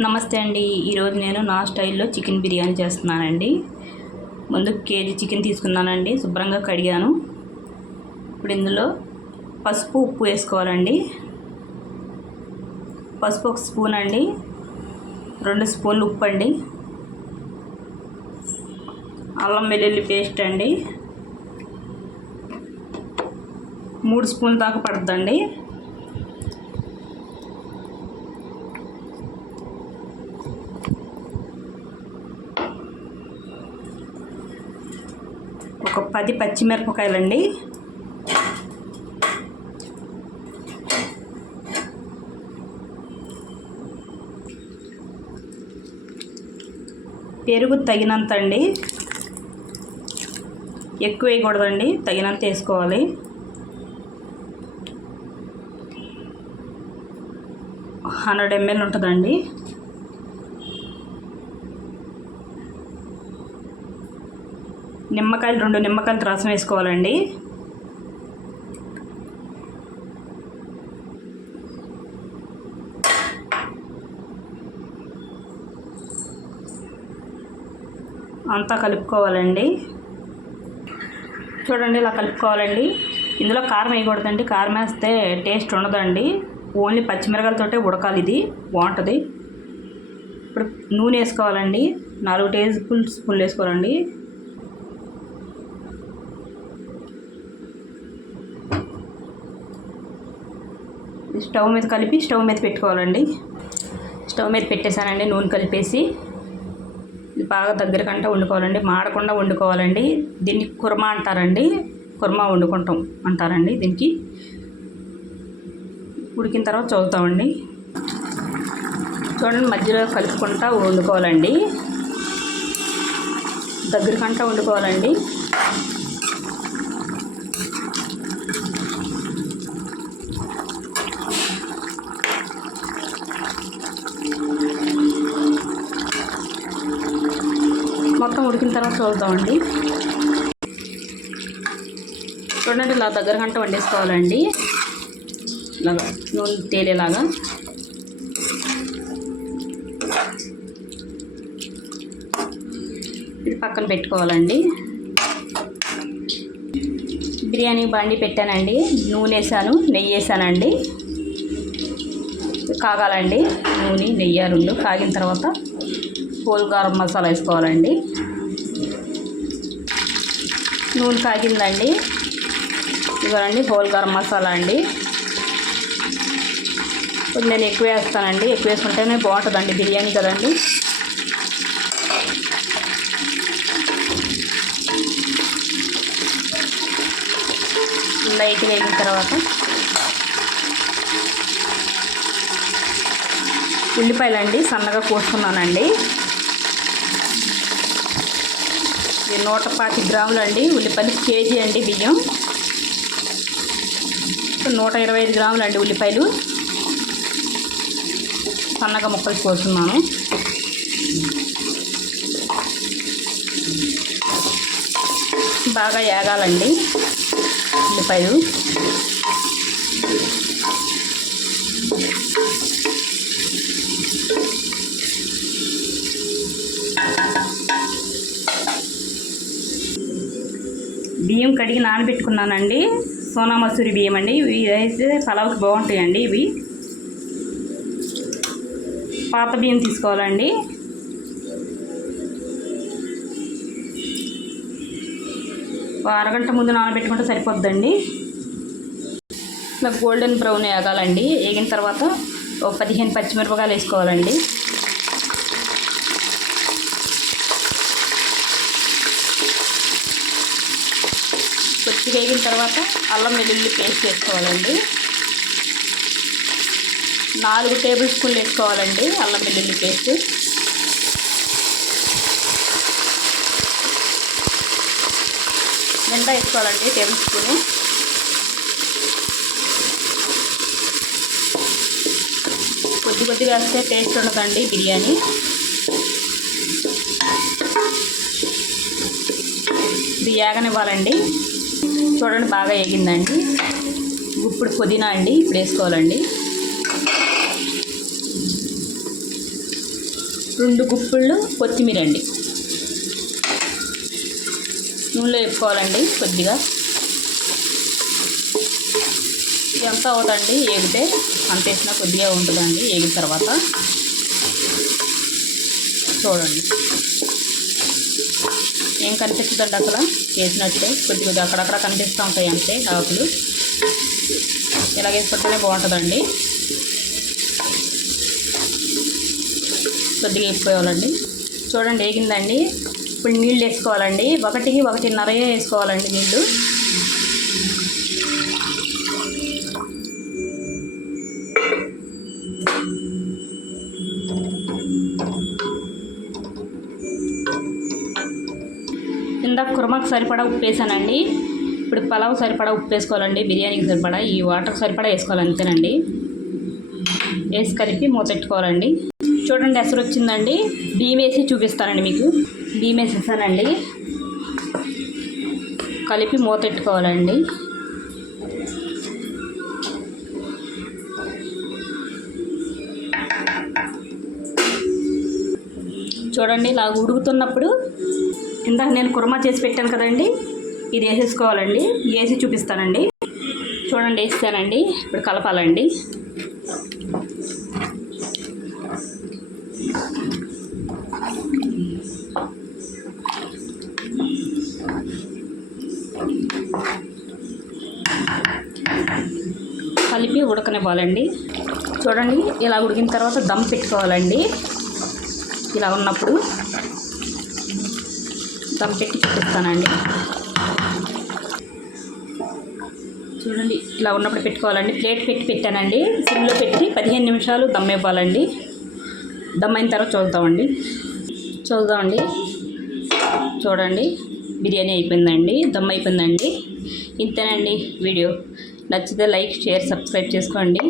నమస్తే అండి. ఈరోజు నేను నా స్టైల్లో చికెన్ బిర్యానీ చేస్తున్నానండి. ముందు కేజీ చికెన్ తీసుకున్నానండి. శుభ్రంగా కడిగాను. ఇప్పుడు ఇందులో పసుపు ఉప్పు వేసుకోవాలండి. పసుపు ఒక స్పూన్ అండి. రెండు స్పూన్లు ఉప్పు అండి. అల్లం వెల్లుల్లి పేస్ట్ అండి. మూడు స్పూన్ల దాకా పడుతుందండి. ఒక పది పచ్చిమిరపకాయలండి. పెరుగు తగినంత అండి ఎక్కువ వేయకూడదండి తగినంత వేసుకోవాలి. హండ్రెడ్ ఎంఎల్ ఉంటుందండి. నిమ్మకాయలు రెండు నిమ్మకాయలు రసం వేసుకోవాలండి. అంతా కలుపుకోవాలండి. చూడండి ఇలా కలుపుకోవాలండి. ఇందులో కారం వేయకూడదండి. కారం వేస్తే టేస్ట్ ఉండదండి. ఓన్లీ పచ్చిమిరకాయలతోటే ఉడకాలి ఇది. బాగుంటుంది. ఇప్పుడు నూనె వేసుకోవాలండి. నాలుగు టేబుల్ స్పూన్లు వేసుకోవాలండి. స్టవ్ మీద కలిపి స్టవ్ మీద పెట్టుకోవాలండి. స్టవ్ మీద పెట్టేశానండి నూనె కలిపేసి. బాగా దగ్గర కంటే వండుకోవాలండి మాడకుండా వండుకోవాలండి. దీన్ని కుర్మా అంటారండి కుర్మా వండుకుంటాం అంటారండి దీనికి. ఉడికిన తర్వాత చదువుతామండి చూడండి మధ్యలో కలుపుకుంటా వండుకోవాలండి. దగ్గరకంట వండుకోవాలండి. మొత్తం ఉడికిన తర్వాత చూద్దామండి చూడండి ఇలా దగ్గర గంట వండేసుకోవాలండి. ఇలాగా నూనె తేలేలాగా. ఇది పక్కన పెట్టుకోవాలండి. బిర్యానీ బండి పెట్టానండి. నూనె వేసాను నెయ్యి వేసానండి. కాగాలండి. నూనె నెయ్యి రెండు కాగిన తర్వాత హోల్ గారం మసాలా వేసుకోవాలండి. నూనె కాగిందండి. ఇవ్వండి హోల్ గరం మసాలా అండి. నేను ఎక్కువ వేస్తానండి. ఎక్కువ వేసుకుంటేనే బాగుంటుందండి బిర్యానీ కదండి. లైట్ వేగిన తర్వాత ఉల్లిపాయలండి సన్నగా కోసుకున్నానండి. ఇది నూట పాతి గ్రాములు అండి. ఉల్లిపాయలు కేజీ అండి బియ్యం. నూట ఇరవై ఐదు గ్రాములు అండి ఉల్లిపాయలు. సన్నగా ముక్కలు కోసుకున్నాను. బాగా ఏగాలండి ఉల్లిపాయలు. బియ్యం కడిగి నానబెట్టుకున్నానండి. సోనా మసూరి బియ్యం అండి ఇవి అయితే పలావుకి బాగుంటాయండి ఇవి. పాత బియ్యం తీసుకోవాలండి. అరగంట ముందు నానబెట్టుకుంటే సరిపోద్దండి. ఇలా గోల్డెన్ బ్రౌన్ వేగాలండి వేగిన తర్వాత ఒక పదిహేను పచ్చిమిరపకాయలు వేసుకోవాలండి. ఇది వేగిన తర్వాత అల్లం వెల్లుల్లి పేస్ట్ వేసుకోవాలండి. నాలుగు టేబుల్ స్పూన్లు వేసుకోవాలండి అల్లం వెల్లుల్లి పేస్ట్. నిండా వేసుకోవాలండి టేబుల్ స్పూను. కొద్ది కొద్దిగా వేస్తే టేస్ట్ ఉండదండి బిర్యానీ. ఇది ఏగనివ్వాలండి చూడండి బాగా వేగిందండి ఇప్పుడు పుదీనా అండి ఇప్పుడు వేసుకోవాలండి. రెండు గుప్పిళ్ళు కొత్తిమీర అండి. నూనెలో వేసుకోవాలండి కొద్దిగా. ఎంత అవుతండి ఏగితే అంత వేసినా కొద్దిగా ఉంటుందండి ఏగిన తర్వాత. చూడండి. ఏం కనిపిస్తుందండి అక్కడ వేసినట్టే. కొద్ది కొద్దిగా అక్కడక్కడ కనిపిస్తూ ఉంటాయి అంతే ఆకులు. ఇలా వేసుకుంటేనే బాగుంటుందండి. కొద్దిగా వేసుకోవాలండి. చూడండి వేగిందండి. ఇప్పుడు నీళ్ళు వేసుకోవాలండి. ఒకటికి ఒకటిన్నర వేసుకోవాలండి నీళ్ళు. కుర్మాకు సరిపడా ఉప్పు వేసానండి. ఇప్పుడు పలావ్ సరిపడా ఉప్పు వేసుకోవాలండి. బిర్యానీకి సరిపడా ఈ వాటర్ సరిపడా వేసుకోవాలి అంతేనండి. వేసి కలిపి మూతెట్టుకోవాలండి చూడండి ఎసరు వచ్చిందండి. బియ్యం వేసి చూపిస్తానండి మీకు. బియ్యం వేసేసానండి. కలిపి మూతెట్టుకోవాలండి చూడండి ఇలా ఉడుకుతున్నప్పుడు ఇందాక నేను కుర్మా చేసి పెట్టాను కదండి ఇది వేసేసుకోవాలండి. వేసి చూపిస్తానండి. చూడండి వేస్తానండి. ఇప్పుడు కలపాలండి. కలిపి ఉడకనివ్వాలండి. చూడండి ఇలా ఉడికిన తర్వాత దమ్ పెట్టుకోవాలండి. ఇలా ఉన్నప్పుడు దమ్ పెట్టి చూపిస్తానండి. చూడండి ఇలా ఉన్నప్పుడు పెట్టుకోవాలండి. ప్లేట్ పెట్టి పెట్టానండి. సిమ్లో పెట్టి పదిహేను నిమిషాలు దమ్ ఇవ్వాలండి. దమ్ అయిన తర్వాత చూద్దామండి చూద్దామండి చూడండి బిర్యానీ అయిపోయిందండి. దమ్ అయిపోయిందండి. ఇంతేనండి వీడియో. నచ్చితే లైక్ షేర్ సబ్స్క్రైబ్ చేసుకోండి.